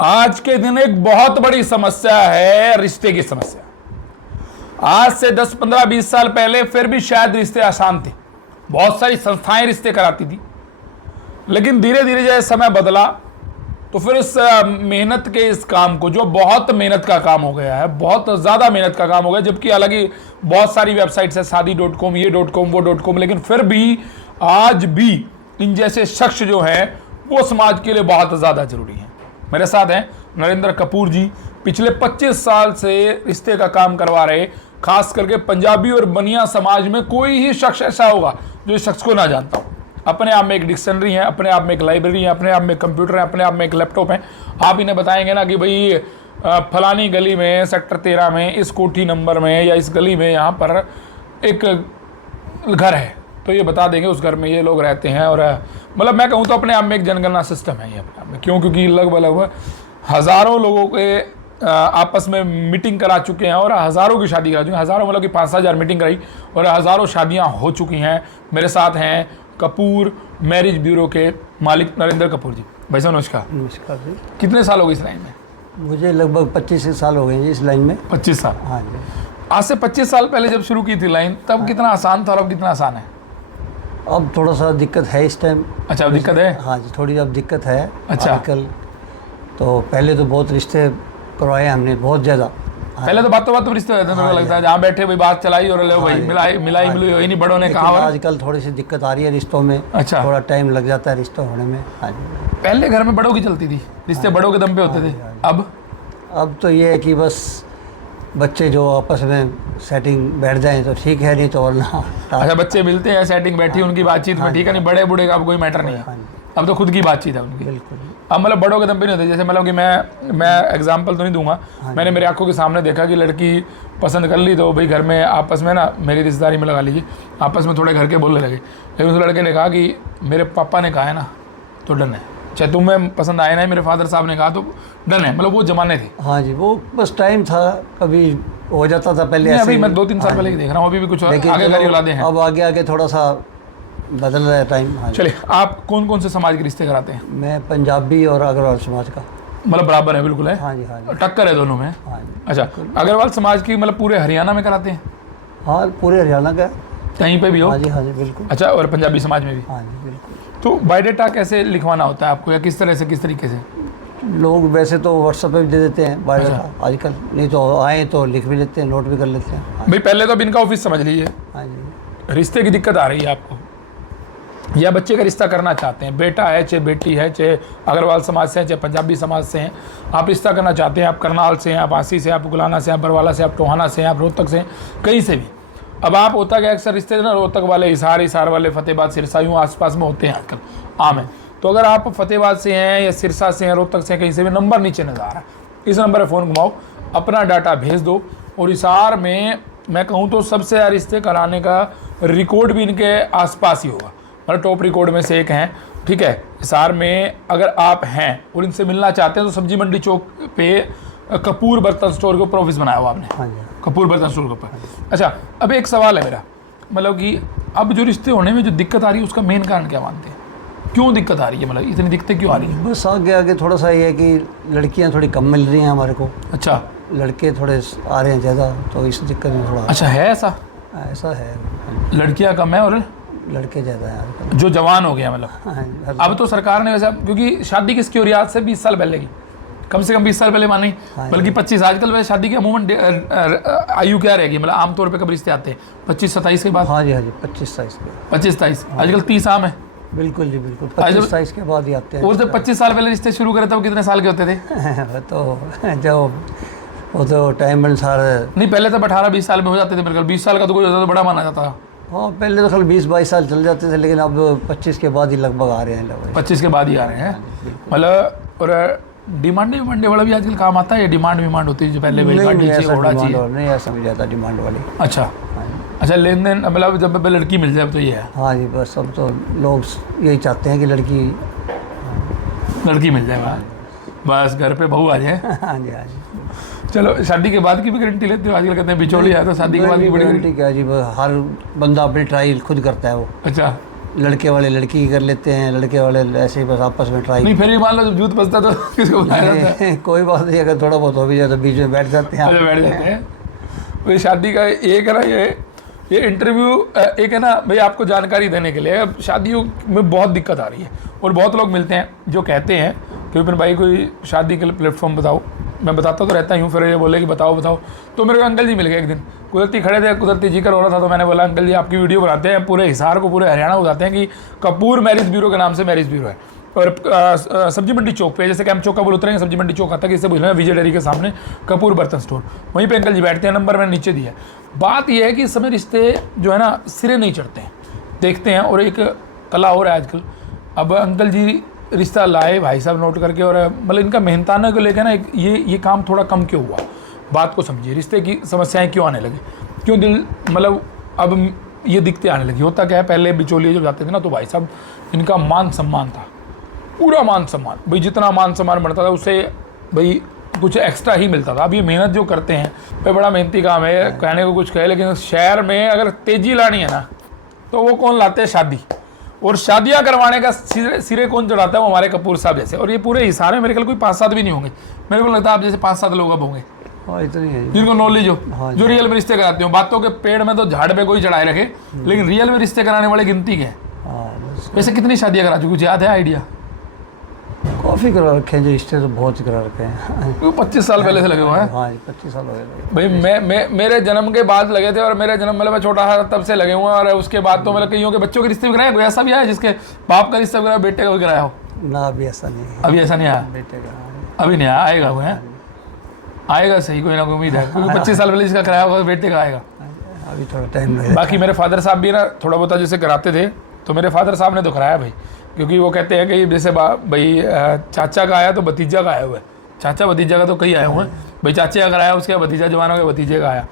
आज के दिन एक बहुत बड़ी समस्या है रिश्ते की समस्या। आज से 10, 15, 20 साल पहले फिर भी शायद रिश्ते आसान थे, बहुत सारी संस्थाएं रिश्ते कराती थी, लेकिन धीरे धीरे जैसे समय बदला तो फिर इस मेहनत के इस काम को, जो बहुत मेहनत का काम हो गया है, बहुत ज़्यादा मेहनत का काम हो गया, जबकि हालांकि बहुत सारी वेबसाइट्स है, शादी.com, ये .com, वो .com, लेकिन फिर भी आज भी इन जैसे शख्स जो हैं वो समाज के लिए बहुत ज़्यादा जरूरी हैं। मेरे साथ हैं नरेंद्र कपूर जी, पिछले 25 साल से रिश्ते का काम करवा रहे, खास करके पंजाबी और बनिया समाज में कोई ही शख्स ऐसा होगा जो इस शख्स को ना जानता हो। अपने आप में एक डिक्शनरी है, अपने आप में एक लाइब्रेरी है, अपने आप में कंप्यूटर है, अपने आप में एक लैपटॉप है। आप इन्हें बताएंगे ना कि भाई फलानी गली में, सेक्टर 13 में, इस कोठी नंबर में या इस गली में यहाँ पर एक घर है, तो ये बता देंगे उस घर में ये लोग रहते हैं। और मतलब मैं कहूँ तो अपने आप में एक जनगणना सिस्टम है ये अपने आप में। क्यों? क्योंकि लगभग हज़ारों लोगों के आपस में मीटिंग करा चुके हैं और हज़ारों की शादी करा चुके हैं। हज़ारों मतलब कि 5,000 मीटिंग कराई और हज़ारों शादियाँ हो चुकी हैं। मेरे साथ हैं कपूर मैरिज ब्यूरो के मालिक नरेंद्र कपूर जी। भाई साहब नमस्कार। नमस्कार जी। कितने साल हो गए इस लाइन में? मुझे लगभग 25 साल हो गए हैं इस लाइन में। 25 साल? हाँ जी। आज से 25 साल पहले जब शुरू की थी लाइन, तब कितना आसान था और अब कितना आसान है? अब थोड़ा सा दिक्कत है इस टाइम। अच्छा, अब दिक्कत है? हाँ जी, थोड़ी अब दिक्कत है। अच्छा। आजकल तो पहले तो बहुत रिश्ते करवाए हमने, बहुत ज़्यादा। पहले तो बातों बातों रिश्ते होते थे, मेरे को लगता है जहाँ बैठे भाई बात चलाई और ले भाई मिलाई मिली नहीं, बड़ों ने कहा। आजकल थोड़ी सी दिक्कत आ रही है रिश्तों में। अच्छा। थोड़ा टाइम लग जाता है रिश्तों होने में। हाँ जी। पहले घर में बड़ों की चलती थी, रिश्ते बड़ों के दम पे होते थे। अब तो ये है कि बस बच्चे जो आपस में सेटिंग बैठ जाएं तो ठीक है, नहीं तो वरना। अच्छा, बच्चे मिलते हैं, सेटिंग बैठी उनकी बातचीत में, ठीक है, नहीं बड़े बूढ़े का अब कोई मैटर नहीं है, अब तो खुद की बातचीत है उनकी। बिल्कुल। अब मतलब बड़ों के दम पे नहीं होते। जैसे मतलब कि मैं एग्जांपल तो नहीं दूंगा, मैंने मेरी आंखों के सामने देखा कि लड़की पसंद कर ली तो भाई घर में आपस में ना, मेरी रिश्तेदारी में लगा लीजिए, आपस में थोड़े घर के बोलने लगे, लेकिन उस लड़के ने कहा कि मेरे पापा ने कहा है ना तो डन है, चाहे तुम्हें पसंद आए ना, मेरे फादर साहब ने कहा तो डन है। मतलब वो जमाने थे। हाँ जी, वो बस टाइम था, कभी हो जाता था पहले ऐसे। अभी मैं 2-3 साल पहले देख रहा हूँ, अभी भी कुछ आगे गाड़ी औलादे हैं। अब आगे आगे थोड़ा सा बदल रहा है टाइम। हाँ। चलिए, आप कौन कौन से समाज के रिश्ते कराते हैं? मैं पंजाबी और अग्रवाल समाज का। मतलब बराबर है? बिल्कुल है। हाँ जी। हाँ जी। टक्कर है दोनों में। हाँ जी। अच्छा, अग्रवाल समाज की मतलब पूरे हरियाणा में कराते हैं? हाँ, पूरे हरियाणा का कहीं पे भी हो? हाँ जी। हाँ जी, बिल्कुल। अच्छा, और पंजाबी समाज में भी? हाँ जी, बिल्कुल। तो बायोडाटा कैसे लिखवाना होता है आपको, या किस तरह से, किस तरीके से? लोग वैसे तो व्हाट्सएप पे भी दे देते हैं बायोडाटा आजकल, नहीं तो आए तो लिख भी लेते हैं, नोट भी कर लेते हैं। हाँ। भाई पहले तो अब इनका ऑफिस समझ लीजिए। हाँ जी। रिश्ते की दिक्कत आ रही है आपको, या बच्चे का रिश्ता करना चाहते हैं, बेटा है चाहे बेटी है, चाहे अग्रवाल समाज से हैं चाहे पंजाबी समाज से हैं, आप रिश्ता करना चाहते हैं, आप करनाल से हैं, आप आंसी से, आप उगलाना से, आप बरवाला से, आप टोहाना से, आप रोहतक से, कहीं से भी। अब आप होता क्या, अक्सर रिश्ते ना रोहतक वाले, हिसार वाले, फतेहाबाद, सिरसा, यूँ आसपास में होते हैं आजकल, आम है। तो अगर आप फतेहाबाद से हैं या सिरसा से हैं, रोहतक से हैं, कहीं से भी, नंबर नीचे नजर आ रहा है, इस नंबर पर फ़ोन घुमाओ, अपना डाटा भेज दो। और हिसार में मैं कहूँ तो सबसे ज़्यादा रिश्ते कराने का रिकॉर्ड भी इनके आसपास ही होगा, मतलब टॉप रिकॉर्ड में से एक हैं। ठीक है, हिसार में अगर आप हैं और इनसे मिलना चाहते हैं तो सब्जी मंडी चौक पे कपूर बर्तन स्टोर के ऊपर ऑफिस बनाया हुआ आपने? हाँ जी। कपूर बर्तन स्टोर के ऊपर। अच्छा, अब एक सवाल है मेरा, मतलब कि अब जो रिश्ते होने में जो दिक्कत आ रही है उसका मेन कारण क्या मानते हैं? क्यों दिक्कत आ रही है, मतलब इतनी दिक्कतें क्यों आ रही है? बस आगे आगे थोड़ा सा ये है कि लड़कियां थोड़ी कम मिल रही हैं हमारे को। अच्छा, लड़के थोड़े आ रहे हैं ज़्यादा, तो इस दिक्कत में थोड़ा। अच्छा, है ऐसा? ऐसा है, लड़कियां कम है और लड़के ज़्यादा हैं आजकल। जो जवान हो गया मतलब। हाँ, अब तो सरकार ने वैसे, क्योंकि शादी किसकी हो रही है आज से 20 साल पहले की, कम से कम 20 साल पहले माने, बल्कि 25। आजकल वैसे शादी की अमूमन आयु क्या रहेगी, मतलब आमतौर पे कब रिश्ते आते हैं? 25-27 के बाद? हाँ जी। हाँ जी, 25-27 के। 25-27, आजकल 30 आम है। बिल्कुल जी, बिल्कुल। 25-27 के बाद ही आते हैं। और जब 25 साल पहले रिश्ते शुरू करे तब कितने साल के होते थे? वो तो टाइम अनुसार। नहीं, पहले तो 18-20 साल में हो जाते थे मेरे ख्याल। 20 साल का तो कोई ज़्यादा बड़ा माना जाता था। हाँ, पहले तो खाली 20-22 साल चल जाते थे, लेकिन अब 25 के बाद ही लगभग आ रहे हैं लोग। 25 के बाद ही आ रहे हैं मतलब। और डिमांड वाला भी आजकल काम आता है, या डिमांड होती है जो पहले नहीं, गाड़ी चाहिए, घोड़ा चाहिए? नहीं, ऐसा नहीं जाता डिमांड वाली। अच्छा। अच्छा, लेन देन मतलब जब लड़की मिल जाए तो ये है? हाँ जी, बस अब तो लोग यही चाहते हैं कि लड़की मिल जाए, बस घर पे बहू आ जाए। हाँ जी। हाँ जी। चलो, शादी के बाद की भी गारंटी लेते हो? आजकल कहते हैं बिचौली आया तो शादी के बाद की बड़ी गारंटी क्या जी, हर बंदा अपनी ट्राई खुद करता है वो। अच्छा। लड़के वाले लड़की की कर लेते हैं, लड़के वाले ऐसे ही बस आपस में ट्राई। नहीं फिर भी मान लो जब जूत बजता तो किसको बुलाया जाता है? कोई बात नहीं, अगर थोड़ा बहुत हो भी जाए तो बीच में बैठ जाते हैं। बैठ जाते हैं। भाई शादी का एक है ना ये इंटरव्यू एक है ना भाई आपको जानकारी देने के लिए। अब शादियों में बहुत दिक्कत आ रही है और बहुत लोग मिलते हैं जो कहते हैं कि विपिन भाई कोई शादी के लिए प्लेटफॉर्म बताओ। मैं बताता तो रहता हूँ, फिर ये बोले कि बताओ बताओ। तो मेरे को अंकल जी मिल गए एक दिन, कुदरती खड़े थे, कुदरती जिक्र हो रहा था, तो मैंने बोला अंकल जी आपकी वीडियो बनाते हैं, पूरे हिसार को पूरे हरियाणा बताते हैं कि कपूर मैरिज ब्यूरो के नाम से मैरिज ब्यूरो है। और सब्जी मंडी चौक पे, जैसे कि हम चौक का बोल उतरेंगे सब्जी मंडी चौक आता है, इससे बोल विजय डेयरी के सामने कपूर बर्तन स्टोर, वहीं पे अंकल जी बैठते हैं। नंबर मैंने नीचे दिया है। बात यह है कि इस समय रिश्ते जो है ना सिरे नहीं चढ़ते हैं, देखते हैं। और एक कला हो रहा है आजकल। अब अंकल जी रिश्ता लाए भाई साहब नोट करके, और मतलब इनका मेहनताना को लेकर ना ये काम थोड़ा कम क्यों हुआ, बात को समझिए। रिश्ते की समस्याएं क्यों आने लगी, क्यों दिल मतलब अब ये दिक्कतें आने लगी। होता क्या है, पहले बिचौलिए जब जाते थे ना तो भाई साहब इनका मान सम्मान था, पूरा मान सम्मान। भाई जितना मान सम्मान बढ़ता था उससे भाई कुछ एक्स्ट्रा ही मिलता था। अब ये मेहनत जो करते हैं भाई बड़ा मेहनती काम है, कहने को कुछ कहे, लेकिन शहर में अगर तेज़ी लानी है ना तो वो कौन लाते हैं, शादी। और शादियां करवाने का सिरे कौन चढ़ाता है, वो हमारे कपूर साहब जैसे। और ये पूरे हिसार में मेरे ख्याल कोई 5-7 भी नहीं होंगे, मेरे को लगता है आप जैसे 5-7 लोग अब होंगे इतनी है जिनको नॉलेज हो, हाँ जो रियल में रिश्ते कराते हो। बातों के पेड़ में तो झाड़ पे कोई चढ़ाए रखे, लेकिन रियल में रिश्ते कराने वाले गिनती के हैं। वैसे कितनी शादियां करा चुकी, कुछ याद है आइडिया? काफ़ी करा रखे हैं, जो रिश्ते तो बहुत करा रखे हैं। 25 साल पहले से लगे हुए हैं। हाँ 25 साल हो गए भाई मैं मेरे जन्म के बाद लगे थे, और मेरे जन्म मतलब मैं छोटा था तब से लगे हुए हैं। और उसके बाद तो मतलब कईयों के बच्चों के रिश्ते भी कराए। कोई ऐसा भी आया जिसके बाप का रिश्ता भी कराया, बेटे का भी कराया हो? ना अभी ऐसा नहीं है, अभी ऐसा नहीं आया, बेटे का अभी नहीं आया, आएगा वो है, आएगा सही, कोई ना कोई उम्मीद है। क्योंकि 25 साल पहले जिसका कराया होगा बेटे का आएगा। अभी थोड़ा टाइम लगेगा। बाकी मेरे फादर साहब भी ना थोड़ा बहुत जैसे कराते थे, तो मेरे फादर साहब ने तो कराया भाई। क्योंकि वो कहते हैं कि जैसे भाई चाचा का आया तो भतीजा का आया हुआ है, चाचा भतीजा का तो कई आए हुए हैं भाई। चाचे का कराया उसके भतीजा जवान हो गया, भतीजे का आया।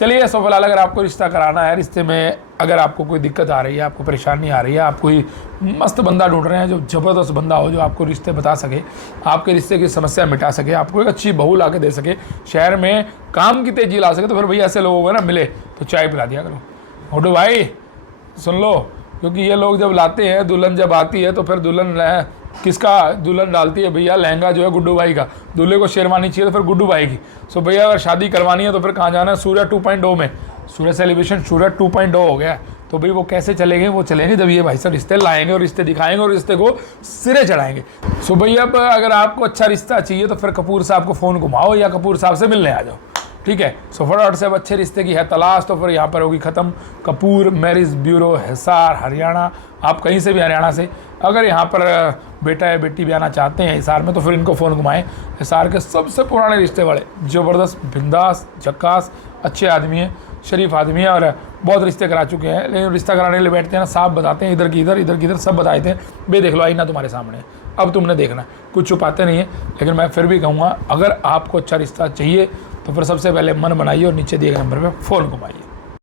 चलिए सो फिलहाल अगर आपको रिश्ता कराना है, रिश्ते में अगर आपको कोई दिक्कत आ रही है, आपको परेशानी आ रही है, आप कोई मस्त बंदा ढूंढ रहे हैं, जो ज़बरदस्त बंदा हो, जो आपको रिश्ते बता सके, आपके रिश्ते की समस्या मिटा सके, आपको एक अच्छी बहू ला के दे सके, शहर में काम की तेजी ला सके, तो फिर भैया ऐसे लोगों को ना मिले तो चाय पिला दिया करो। होटो भाई सुन लो, क्योंकि ये लोग जब लाते हैं, दुल्हन जब आती है तो फिर दुल्हन किसका दुल्हन डालती है भैया, लहंगा जो है गुड्डू भाई का, दूल्हे को शेरवानी चाहिए तो फिर गुड्डू भाई की। सो भैया अगर शादी करवानी है तो फिर कहाँ जाना है, सूर्य 2.0 में। सूर्य सेलिब्रेशन सूर्य 2.0 हो गया। तो भाई वो कैसे चलेंगे, वो चलेंगे जब ये भाई साहब रिश्ते लाएंगे और रिश्ते दिखाएंगे और रिश्ते को सिरे चढ़ाएंगे। सो भैया अब अगर आपको अच्छा रिश्ता चाहिए तो फिर कपूर साहब को फ़ोन घुमाओ या कपूर साहब से मिलने आ जाओ, ठीक है। सो फटाफट से अब अच्छे रिश्ते की है तलाश तो फिर यहाँ पर होगी ख़त्म। Kapoor marriage bureau, Hisar, Haryana. आप कहीं से भी हरियाणा से अगर यहाँ पर बेटा या बेटी भी आना चाहते हैं हिसार में, तो फिर इनको फ़ोन घुमाएं। हिसार के सबसे पुराने रिश्ते वाले, ज़बरदस्त, बिंदास, झक्कास, अच्छे आदमी हैं, शरीफ आदमी है, और बहुत रिश्ते करा चुके हैं। लेकिन रिश्ता कराने के लिए बैठते हैं ना, साफ बताते हैं, इधर की इधर, इधर की इधर, सब बताते हैं। बे देख लो आईना तुम्हारे सामने है, अब तुमने देखना, कुछ छुपाते नहीं है। लेकिन मैं फिर भी कहूँगा अगर आपको अच्छा रिश्ता चाहिए तो फिर सबसे पहले मन बनाइए और नीचे दिए गए नंबर पर फ़ोन घुमाइए।